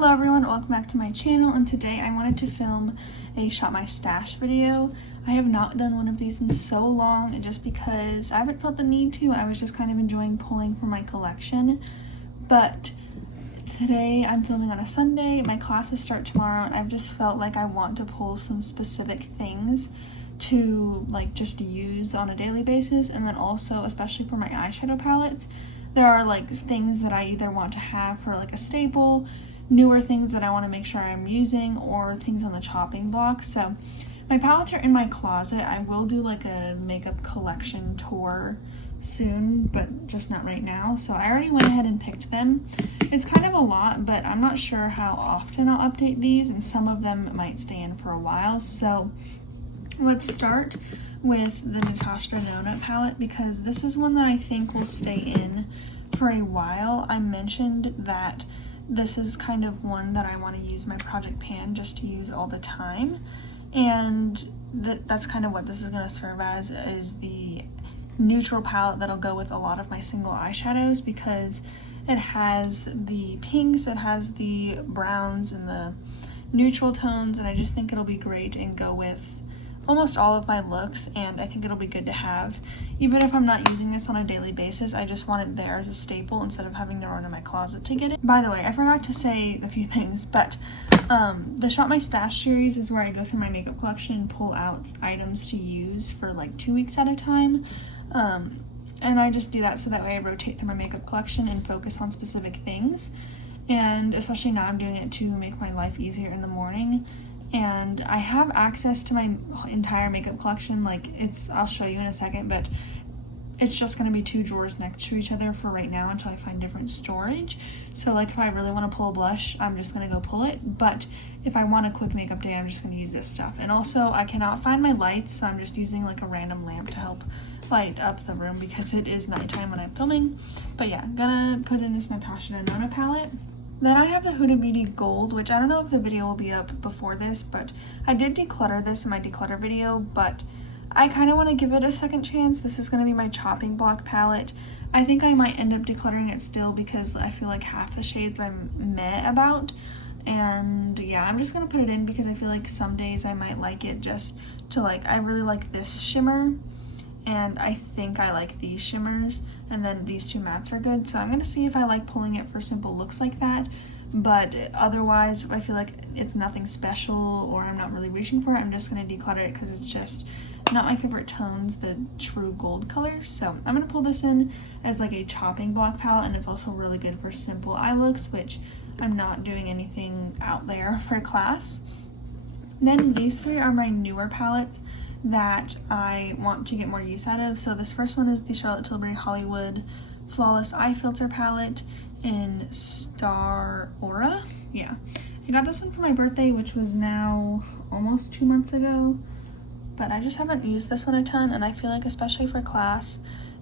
Hello everyone, welcome back to my channel, and today I wanted to film a shop my stash video. I have not done one of these in so long just because I haven't felt the need to. I was just kind of enjoying pulling from my collection, but today I'm filming on a Sunday. My classes start tomorrow and I've just felt like I want to pull some specific things to like just use on a daily basis, and then also especially for my eyeshadow palettes there are like things that I either want to have for like a staple, newer things that I want to make sure I'm using, or things on the chopping block. So my palettes are in my closet. I will do like a makeup collection tour soon, but just not right now. So I already went ahead and picked them. It's kind of a lot, but I'm not sure how often I'll update these, and some of them might stay in for a while. So let's start with the Natasha Donut palette, because this is one that I think will stay in for a while. I mentioned that this is kind of one that I want to use my project pan just to use all the time, and that's kind of what this is going to serve as, is the neutral palette that'll go with a lot of my single eyeshadows, because it has the pinks, it has the browns and the neutral tones, and I just think it'll be great and go with almost all of my looks, and I think it'll be good to have. Even if I'm not using this on a daily basis, I just want it there as a staple instead of having to run in my closet to get it. By the way, I forgot to say a few things, but the Shop My Stash series is where I go through my makeup collection and pull out items to use for like 2 weeks at a time. And I just do that so that way I rotate through my makeup collection and focus on specific things. And especially now I'm doing it to make my life easier in the morning. And I have access to my entire makeup collection. Like, I'll show you in a second, but it's just going to be 2 drawers next to each other for right now until I find different storage. So like if I really want to pull a blush, I'm just going to go pull it. But if I want a quick makeup day, I'm just going to use this stuff. And also I cannot find my lights, so I'm just using like a random lamp to help light up the room because it is nighttime when I'm filming. But yeah, I'm gonna put in this Natasha Donut palette. Then I have the Huda Beauty Gold, which I don't know if the video will be up before this, but I did declutter this in my declutter video, but I kind of want to give it a second chance. This is going to be my chopping block palette. I think I might end up decluttering it still because I feel like half the shades I'm meh about. And yeah, I'm just going to put it in because I feel like some days I might like it just to like, I really like this shimmer, and I think I like these shimmers, and then these 2 mattes are good. So I'm gonna see if I like pulling it for simple looks like that, but otherwise if I feel like it's nothing special or I'm not really reaching for it, I'm just gonna declutter it because it's just not my favorite tones, the true gold color. So I'm gonna pull this in as like a chopping block palette, and it's also really good for simple eye looks, which I'm not doing anything out there for class. Then these 3 are my newer palettes that I want to get more use out of. So this first one is the Charlotte Tilbury Hollywood Flawless Eye Filter Palette in Star Aura. Yeah, I got this one for my birthday, which was now almost 2 months ago, but I just haven't used this one a ton, and I feel like especially for class,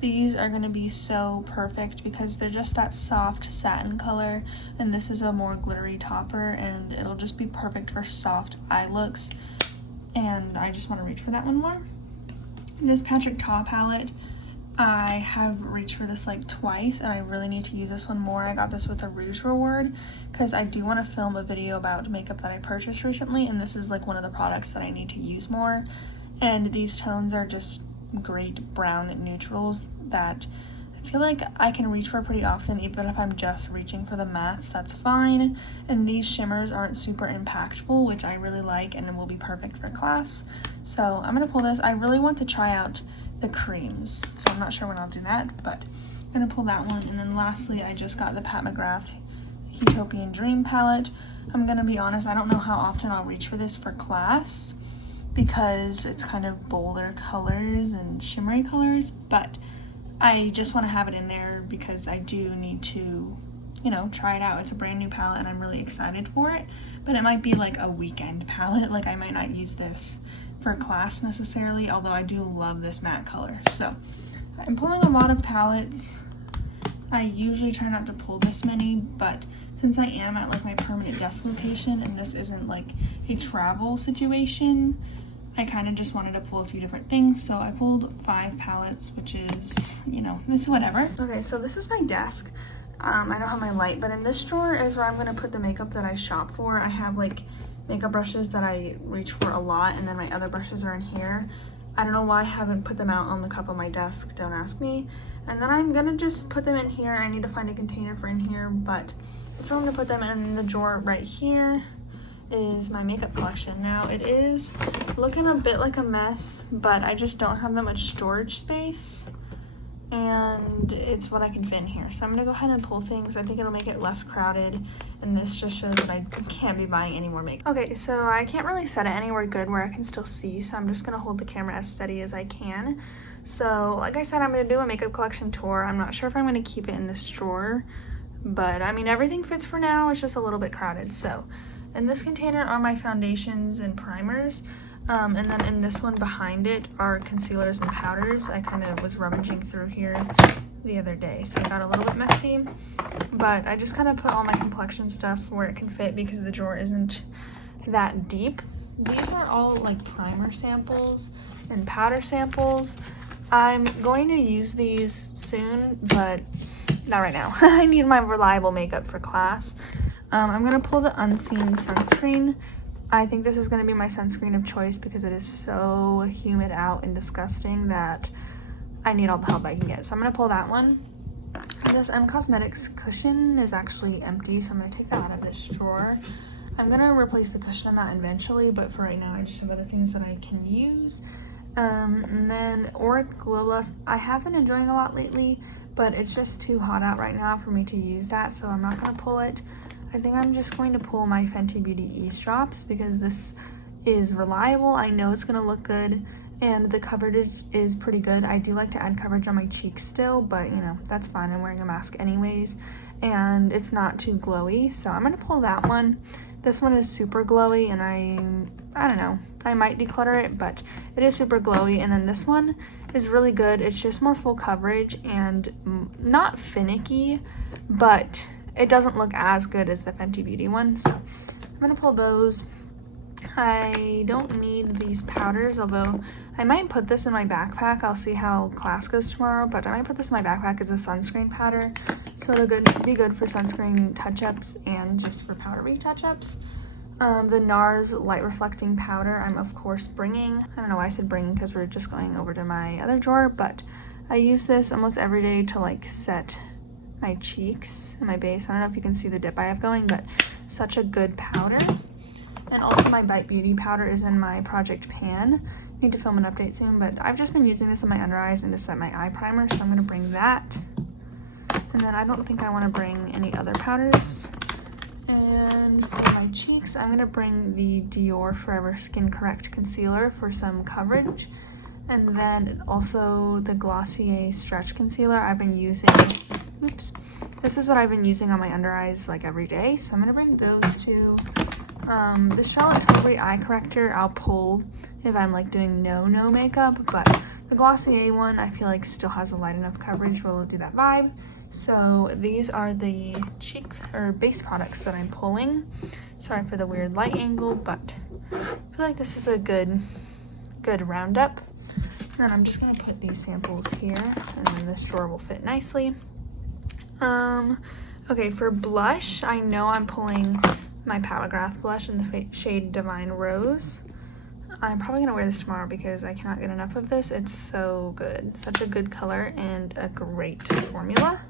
these are going to be so perfect because they're just that soft satin color, and this is a more glittery topper, and it'll just be perfect for soft eye looks. And I just want to reach for that one more. This Patrick Ta palette, I have reached for this like twice, and I really need to use this one more. I got this with a Rouge reward because I do want to film a video about makeup that I purchased recently, and this is like one of the products that I need to use more. And these tones are just great brown neutrals that I feel like I can reach for pretty often. Even if I'm just reaching for the mattes, that's fine. And these shimmers aren't super impactful, which I really like, and it will be perfect for class. So I'm gonna pull this. I really want to try out the creams, so I'm not sure when I'll do that, but I'm gonna pull that one. And then lastly, I just got the Mcgrath Utopian Dream palette. I'm gonna be honest, I don't know how often I'll reach for this for class because it's kind of bolder colors and shimmery colors, but I just want to have it in there because I do need to, you know, try it out. It's a brand new palette and I'm really excited for it, but it might be like a weekend palette. Like I might not use this for class necessarily, although I do love this matte color. So I'm pulling a lot of palettes. I usually try not to pull this many, but since I am at like my permanent desk location and this isn't like a travel situation, I kind of just wanted to pull a few different things, so I pulled 5 palettes, which is, you know, it's whatever. Okay, so this is my desk. I don't have my light, but in this drawer is where I'm gonna put the makeup that I shop for. I have like makeup brushes that I reach for a lot, and then my other brushes are in here. I don't know why I haven't put them out on the cup on my desk, don't ask me. And then I'm gonna just put them in here. I need to find a container for in here, but that's where I'm gonna put them. In the drawer right here is my makeup collection. Now it is looking a bit like a mess, but I just don't have that much storage space, and it's what I can fit in here. So I'm gonna go ahead and pull things. I think it'll make it less crowded, and this just shows that I can't be buying any more makeup. Okay, so I can't really set it anywhere good where I can still see, so I'm just gonna hold the camera as steady as I can. So like I said, I'm gonna do a makeup collection tour. I'm not sure if I'm gonna keep it in this drawer, but I mean, everything fits for now. It's just a little bit crowded. So in this container are my foundations and primers. And then in this one behind it are concealers and powders. I kind of was rummaging through here the other day, so it got a little bit messy, but I just kind of put all my complexion stuff where it can fit because the drawer isn't that deep. These are all like primer samples and powder samples. I'm going to use these soon, but not right now. I need my reliable makeup for class. I'm gonna pull the Unseen sunscreen. I think this is going to be my sunscreen of choice because it is so humid out and disgusting that I need all the help I can get. So I'm going to pull that one. This Cosmetics cushion is actually empty, so I'm going to take that out of this drawer. I'm going to replace the cushion in that eventually, but for right now I just have other things that I can use. And then Auric Glow Lust, I have been enjoying a lot lately, but it's just too hot out right now for me to use that, so I'm not going to pull it. I think I'm just going to pull my Fenty Beauty Ease Drops because this is reliable. I know it's going to look good, and the coverage is pretty good. I do like to add coverage on my cheeks still, but you know, that's fine. I'm wearing a mask anyways, and it's not too glowy, so I'm going to pull that one. This one is super glowy, and I don't know, I might declutter it, but it is super glowy. And then this one is really good. It's just more full coverage and not finicky, but it doesn't look as good as the Fenty Beauty one, so I'm gonna pull those. I don't need these powders, although I might put this in my backpack. I'll see how class goes tomorrow, but I might put this in my backpack as a sunscreen powder, so it'll be good for sunscreen touch-ups and just for powdery touch-ups. The Nars Light Reflecting Powder I'm of course bringing. I don't know why I said bring because we're just going over to my other drawer, but I use this almost every day to like set my cheeks and my base. I don't know if you can see the dip I have going, but such a good powder. And also my Bite Beauty powder is in my project pan. Need to film an update soon, but I've just been using this on my under eyes and to set my eye primer, so I'm going to bring that. And then I don't think I want to bring any other powders. And for my cheeks, I'm going to bring the Dior Forever Skin Correct Concealer for some coverage. And then also the Glossier Stretch Concealer I've been using. Oops. This is what I've been using on my under eyes like every day, so I'm going to bring those two. The Charlotte Tilbury eye corrector I'll pull if I'm like doing no makeup, but the Glossier one I feel like still has a light enough coverage where it'll do that vibe. So these are the cheek or base products that I'm pulling. Sorry for the weird light angle, but I feel like this is a good roundup. And then I'm just going to put these samples here, and then this drawer will fit nicely. Okay, for blush, I know I'm pulling my Mcgrath blush in the shade Divine Rose. I'm probably going to wear this tomorrow because I cannot get enough of this. It's so good. Such a good color and a great formula.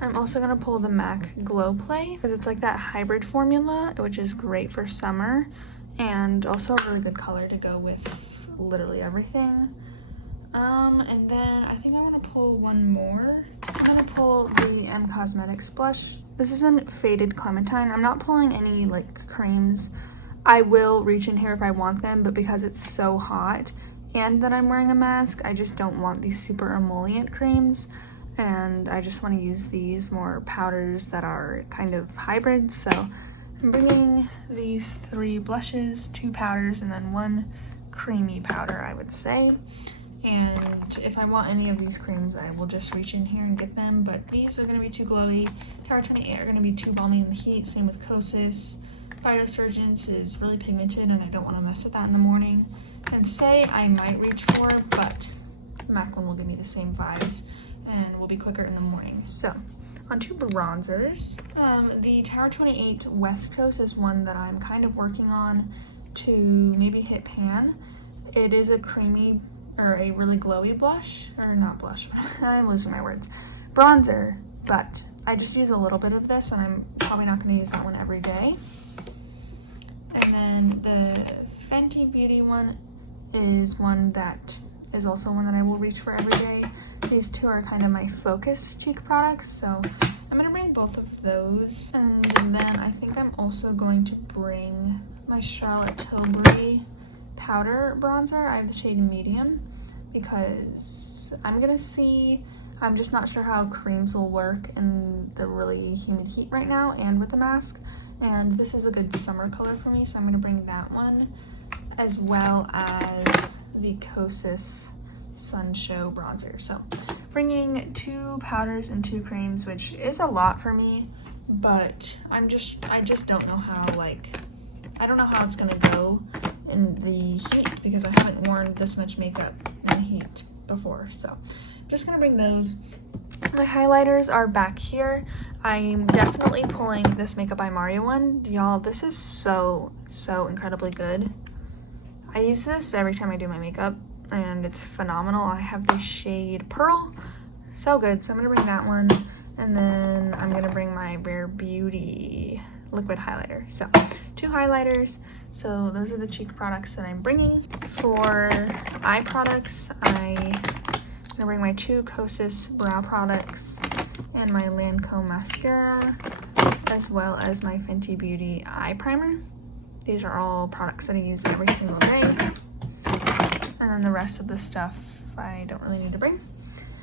I'm also going to pull the MAC Glow Play because it's like that hybrid formula, which is great for summer and also a really good color to go with literally everything. And then I think I want to pull one more. I'm going to pull the Cosmetics blush. This is in Faded Clementine. I'm not pulling any like creams. I will reach in here if I want them, but because it's so hot and that I'm wearing a mask, I just don't want these super emollient creams. And I just want to use these more powders that are kind of hybrid. So I'm bringing these 3 blushes, 2 powders, and then 1 creamy powder, I would say. And if I want any of these creams, I will just reach in here and get them, but these are going to be too glowy. Tower 28 are going to be too balmy in the heat. Same with Kosas. Phytosurgence is really pigmented, and I don't want to mess with that in the morning. And Say I might reach for, but the MAC one will give me the same vibes and will be quicker in the morning. So onto bronzers. The Tower 28 West Coast is one that I'm kind of working on to maybe hit pan. It is a creamy, or a really glowy blush, or not blush, I'm losing my words, bronzer, but I just use a little bit of this, and I'm probably not going to use that one every day. And then the Fenty Beauty one is one that is also one that I will reach for every day. These two are kind of my focus cheek products, so I'm going to bring both of those. And then I think I'm also going to bring my Charlotte Tilbury powder bronzer. I have the shade medium because I'm going to see, I'm just not sure how creams will work in the really humid heat right now and with the mask. And this is a good summer color for me, so I'm going to bring that one, as well as the Kosas Sun Show bronzer. So bringing 2 powders and 2 creams, which is a lot for me, but I just don't know how, like, I don't know how it's gonna go in the heat because I haven't worn this much makeup in the heat before. So I'm just gonna bring those. My highlighters are back here. I'm definitely pulling this Makeup by Mario one. Y'all, this is so incredibly good. I use this every time I do my makeup, and it's phenomenal. I have the shade Pearl, so good. So I'm gonna bring that one, and then I'm gonna bring my Rare Beauty liquid highlighter. So 2 highlighters. So those are the cheek products that I'm bringing. For eye products, I'm gonna bring my 2 Kosas brow products and my Lancome mascara, as well as my Fenty Beauty eye primer. These are all products that I use every single day. And then the rest of the stuff I don't really need to bring.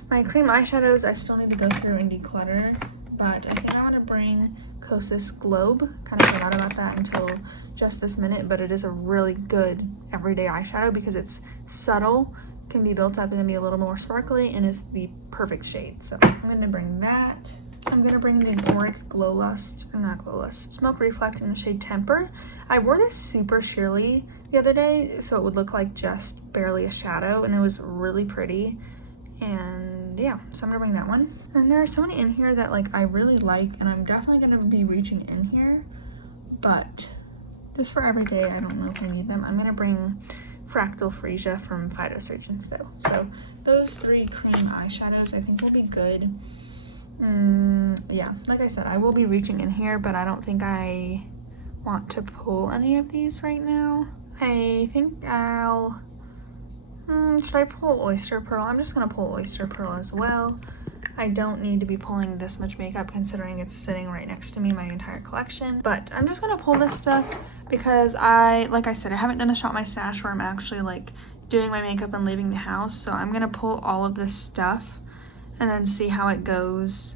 My cream eyeshadows I still need to go through and declutter, but I think I want to bring Kosas Globe. Kind of forgot about that until just this minute, but it is a really good everyday eyeshadow because it's subtle, can be built up and be a little more sparkly, and is the perfect shade. So I'm going to bring that. I'm going to bring the Auric Glow Lust, or not Glow Lust, Smoke Reflect in the shade Temper. I wore this super sheerly the other day, so it would look like just barely a shadow, and it was really pretty. And yeah, so I'm gonna bring that one. And there are so many in here that like I really like, and I'm definitely gonna be reaching in here, but just for every day, I don't know if I need them. I'm gonna bring Fractal Freesia from Phytosurgeons though. So those 3 cream eyeshadows I think will be good. Yeah, like I said, I will be reaching in here, but I don't think I want to pull any of these right now. I think I'll, should I pull Oyster Pearl? I'm just gonna pull Oyster Pearl as well. I don't need to be pulling this much makeup considering it's sitting right next to me, my entire collection. But I'm just gonna pull this stuff because like I said, I haven't done a Shop My Stash where I'm actually like doing my makeup and leaving the house. So I'm gonna pull all of this stuff and then see how it goes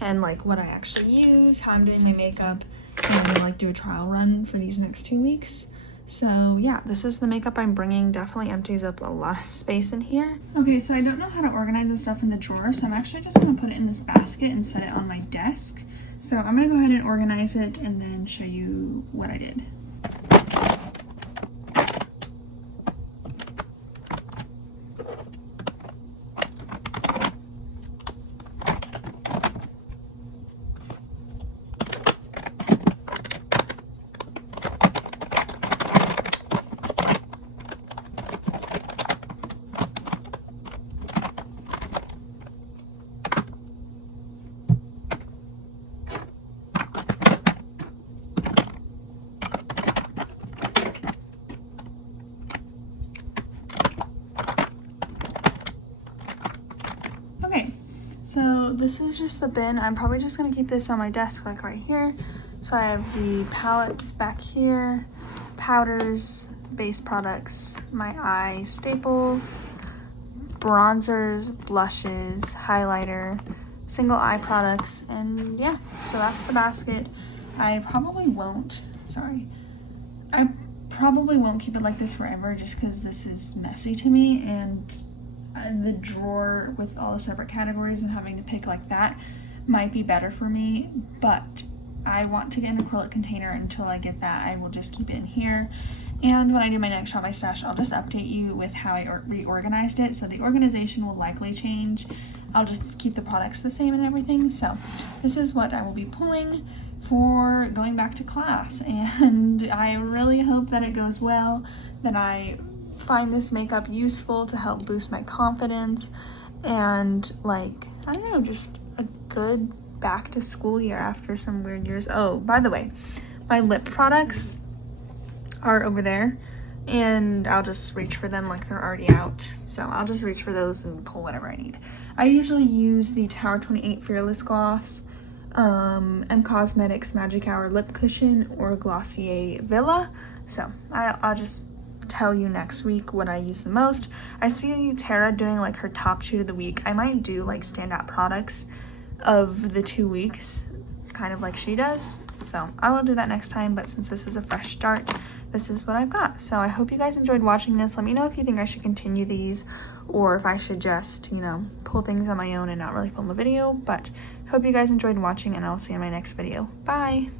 and like what I actually use, how I'm doing my makeup, and then like do a trial run for these next 2 weeks. So yeah, this is the makeup I'm bringing. Definitely empties up a lot of space in here. Okay, so I don't know how to organize the stuff in the drawer, so I'm actually just gonna put it in this basket and set it on my desk. So I'm gonna go ahead and organize it and then show you what I did. Okay, so this is just the bin. I'm probably just gonna keep this on my desk, like right here. So I have the palettes back here, powders, base products, my eye staples, bronzers, blushes, highlighter, single eye products, and yeah, so that's the basket. I probably won't keep it like this forever just because this is messy to me, and the drawer with all the separate categories and having to pick like that might be better for me, but I want to get an acrylic container. Until I get that, I will just keep it in here. And when I do my next Shop My Stash, I'll just update you with how I reorganized it. So the organization will likely change. I'll just keep the products the same and everything. So this is what I will be pulling for going back to class, and I really hope that it goes well, that I find this makeup useful to help boost my confidence, and like, I don't know, just a good back to school year after some weird years. Oh, by the way, my lip products are over there, and I'll just reach for them, like they're already out. So I'll just reach for those and pull whatever I need. I usually use the Tower 28 Fearless Gloss, M Cosmetics Magic Hour Lip Cushion, or Glossier Villa. So I'll just tell you next week what I use the most. I see Tara doing like her top 2 of the week. I might do like standout products of the 2 weeks, kind of like she does. So I will do that next time, but since this is a fresh start, this is what I've got. So I hope you guys enjoyed watching this. Let me know if you think I should continue these, or if I should just, you know, pull things on my own and not really film a video. But hope you guys enjoyed watching, and I'll see you in my next video. Bye!